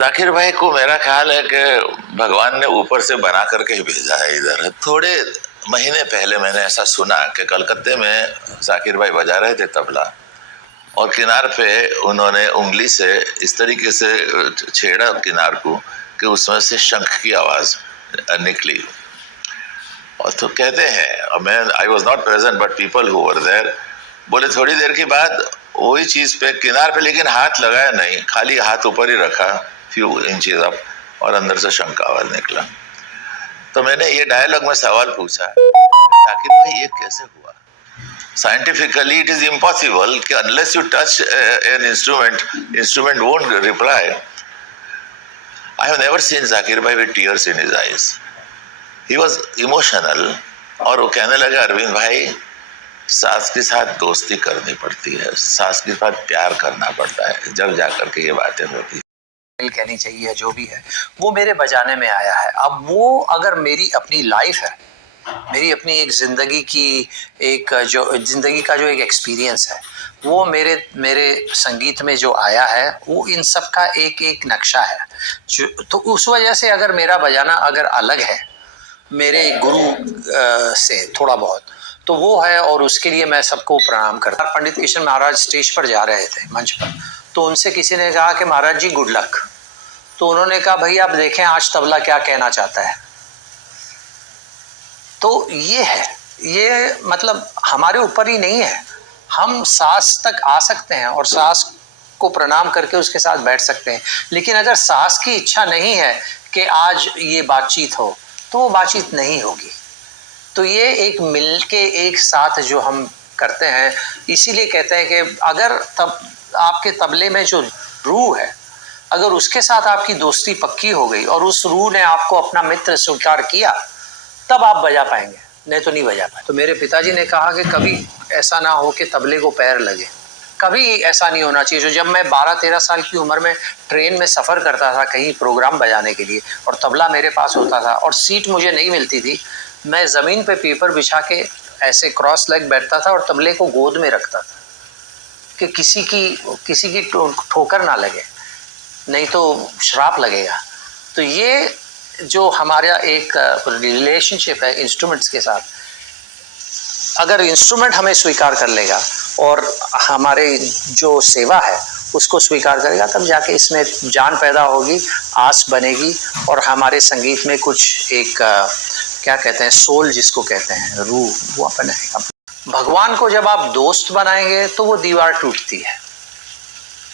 जाकिर भाई को मेरा ख्याल है कि भगवान ने ऊपर से बना करके ही भेजा है इधर। थोड़े महीने पहले मैंने ऐसा सुना कि कलकत्ते में जाकिर भाई बजा रहे थे तबला और किनार पे उन्होंने उंगली से इस तरीके से छेड़ा किनार को कि उसमें से शंख की आवाज निकली। और तो कहते हैं, मैं I was not present but people who were there बोले थोड़ी देर के बाद वही चीज पे किनार पे लेकिन हाथ लगाया नहीं, खाली हाथ ऊपर ही रखा फ्यू इंचेस अप और अंदर से शंख का आवाज निकला। तो मैंने ये डायलॉग में सवाल पूछा, आखिर भाई ये कैसे हुआ? साइंटिफिकली इट इज इम्पॉसिबल कि unless you touch an instrument won't reply. I have never seen Zakir भाई with tears in his eyes. He was emotional और वो कहने लगा, अरविंद भाई सास के साथ दोस्ती करनी पड़ती है, सास के साथ प्यार करना पड़ता है, जब जाकर के ये बातें होती है। कहनी चाहिए जो भी है वो मेरे बजाने में आया है। अब वो अगर मेरी अपनी लाइफ है, मेरी अपनी एक जिंदगी की एक जो जिंदगी का जो एक एक्सपीरियंस है वो मेरे संगीत में जो आया है वो इन सब का एक एक नक्शा है। तो उस वजह से अगर मेरा बजाना अगर अलग है मेरे गुरु से थोड़ा बहुत, तो वो है और उसके लिए मैं सबको प्रणाम करता। पंडित कृष्ण महाराज स्टेज पर जा रहे थे मंच पर, तो उनसे किसी ने कहा कि महाराज जी गुड लक। तो उन्होंने कहा भाई आप देखें आज तबला क्या कहना चाहता है। तो ये है, ये मतलब हमारे ऊपर ही नहीं है, हम सास तक आ सकते हैं और सास को प्रणाम करके उसके साथ बैठ सकते हैं, लेकिन अगर सास की इच्छा नहीं है कि आज ये बातचीत हो तो वो बातचीत नहीं होगी। तो ये एक मिल के एक साथ जो हम करते हैं, इसीलिए कहते हैं कि अगर तब आपके तबले में जो रूह है, अगर उसके साथ आपकी दोस्ती पक्की हो गई और उस रूह ने आपको अपना मित्र स्वीकार किया, तब आप बजा पाएंगे, नहीं तो नहीं बजा पाए। तो मेरे पिताजी ने कहा कि कभी ऐसा ना हो कि तबले को पैर लगे, कभी ऐसा नहीं होना चाहिए। जो जब मैं 12-13 साल की उम्र में ट्रेन में सफ़र करता था कहीं प्रोग्राम बजाने के लिए और तबला मेरे पास होता था और सीट मुझे नहीं मिलती थी, मैं ज़मीन पे पेपर बिछा के ऐसे क्रॉस लेग बैठता था और तबले को गोद में रखता था कि किसी की ठोकर ना लगे, नहीं तो श्राप लगेगा। तो ये जो हमारा एक रिलेशनशिप है इंस्ट्रूमेंट्स के साथ, अगर इंस्ट्रूमेंट हमें स्वीकार कर लेगा और हमारे जो सेवा है उसको स्वीकार करेगा, तब जाके इसमें जान पैदा होगी, आस बनेगी और हमारे संगीत में कुछ एक क्या कहते हैं, सोल जिसको कहते हैं, रूह, वो अपन है। भगवान को जब आप दोस्त बनाएंगे तो वो दीवार टूटती है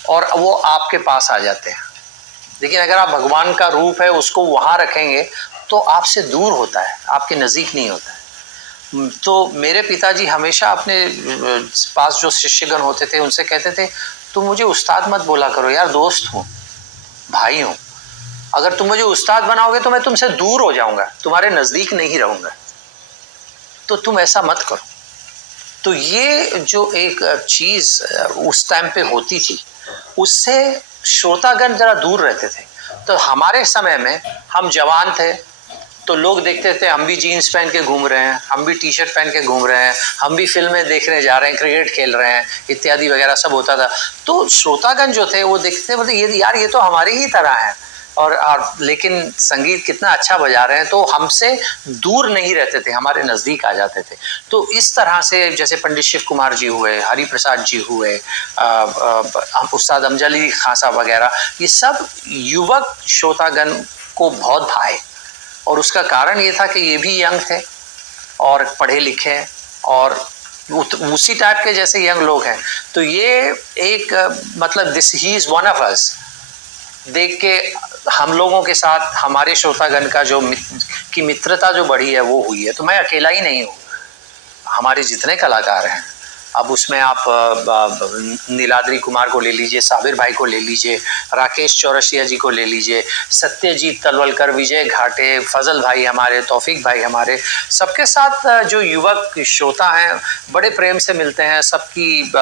और वो आपके पास आ जाते हैं, लेकिन अगर आप भगवान का रूप है उसको वहां रखेंगे तो आपसे दूर होता है, आपके नज़दीक नहीं होता है। तो मेरे पिताजी हमेशा अपने पास जो शिष्यगण होते थे उनसे कहते थे, तुम मुझे उस्ताद मत बोला करो यार, दोस्त हूँ, भाई हूँ। अगर तुम मुझे उस्ताद बनाओगे तो मैं तुमसे दूर हो जाऊंगा, तुम्हारे नज़दीक नहीं रहूंगा, तो तुम ऐसा मत करो। तो ये जो एक चीज़ उस टाइम पे होती थी, उससे श्रोतागण जरा दूर रहते थे। तो हमारे समय में हम जवान थे तो लोग देखते थे हम भी जीन्स पहन के घूम रहे हैं, हम भी टी शर्ट पहन के घूम रहे हैं, हम भी फिल्में देखने जा रहे हैं, क्रिकेट खेल रहे हैं इत्यादि वगैरह सब होता था। तो श्रोतागण जो थे वो देखते थे, बोलते ये यार ये तो हमारी ही तरह है और लेकिन संगीत कितना अच्छा बजा रहे हैं, तो हमसे दूर नहीं रहते थे, हमारे नज़दीक आ जाते थे। तो इस तरह से जैसे पंडित शिव कुमार जी हुए, हरि प्रसाद जी हुए, उस्ताद अमजद अली खां साहब वगैरह, ये सब युवक श्रोतागण को बहुत भाए और उसका कारण ये था कि ये भी यंग थे और पढ़े लिखे और उसी टाइप के जैसे यंग लोग हैं। तो ये एक मतलब this he is one of us देख के हम लोगों के साथ हमारे श्रोतागण का जो की मित्रता जो बढ़ी है वो हुई है। तो मैं अकेला ही नहीं हूँ, हमारे जितने कलाकार हैं, अब उसमें आप नीलाद्री कुमार को ले लीजिए, साबिर भाई को ले लीजिए, राकेश चौरसिया जी को ले लीजिए, सत्यजीत तलवलकर, विजय घाटे, फजल भाई हमारे, तौफीक भाई हमारे, सबके साथ जो युवक श्रोता हैं बड़े प्रेम से मिलते हैं। सबकी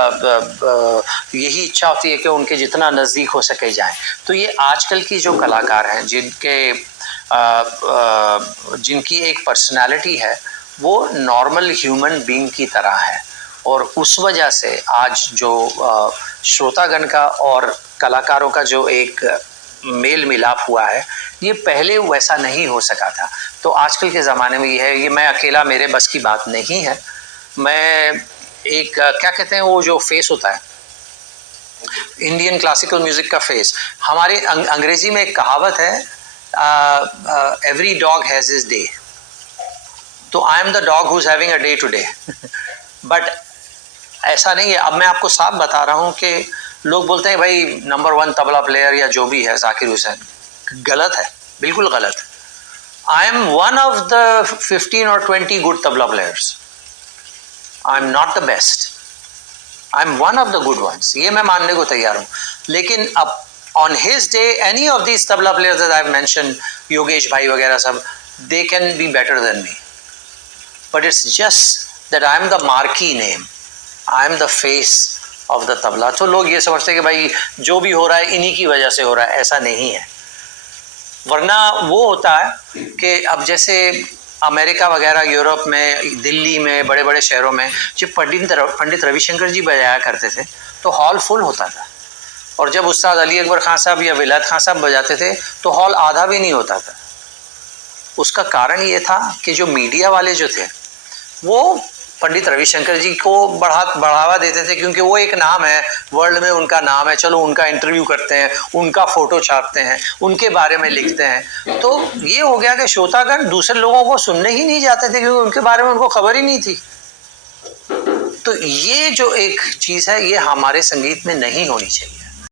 यही इच्छा होती है कि उनके जितना नज़दीक हो सके जाएं। तो ये आजकल की जो कलाकार हैं जिनकी एक पर्सनैलिटी है वो नॉर्मल ह्यूमन बीइंग की तरह है, और उस वजह से आज जो श्रोतागण का और कलाकारों का जो एक मेल मिलाप हुआ है, ये पहले वैसा नहीं हो सका था। तो आजकल के ज़माने में ये है, ये मैं अकेला, मेरे बस की बात नहीं है। मैं एक क्या कहते हैं वो जो फेस होता है इंडियन क्लासिकल म्यूजिक का फेस, हमारे अंग्रेजी में एक कहावत है, every dog has his day. तो I am the dog who is having a day today. But ऐसा नहीं है। अब मैं आपको साफ बता रहा हूँ कि लोग बोलते हैं भाई नंबर 1 तबला प्लेयर या जो भी है जाकिर हुसैन, गलत है, बिल्कुल गलत। I am one of the 15 or 20 good tabla players. I am not the best, I am one of the good ones, ये मैं मानने को तैयार हूँ। लेकिन अब on his day any of these tabla players that I have mention, Yogesh भाई वगैरह सब, they can be better than me, but it's just that I am the marquee name, I am the face of the tabla. तो लोग ये समझते हैं कि भाई जो भी हो रहा है इन्हीं की वजह से हो रहा है, ऐसा नहीं है। वरना वो होता है कि अब जैसे अमेरिका वगैरह, यूरोप में, दिल्ली में, बड़े बड़े शहरों में जब पंडित रविशंकर जी बजाया करते थे तो हॉल फुल होता था, और जब उस्ताद अली अकबर खान साहब या विलायत खान साहब बजाते थे तो हॉल आधा भी नहीं होता था। उसका कारण ये था कि जो मीडिया वाले जो थे वो पंडित रविशंकर जी को बढ़ावा देते थे, क्योंकि वो एक नाम है, वर्ल्ड में उनका नाम है, चलो उनका इंटरव्यू करते हैं, उनका फोटो छापते हैं, उनके बारे में लिखते हैं। तो ये हो गया कि श्रोतागण दूसरे लोगों को सुनने ही नहीं जाते थे, क्योंकि उनके बारे में उनको खबर ही नहीं थी। तो ये जो एक चीज़ है ये हमारे संगीत में नहीं होनी चाहिए।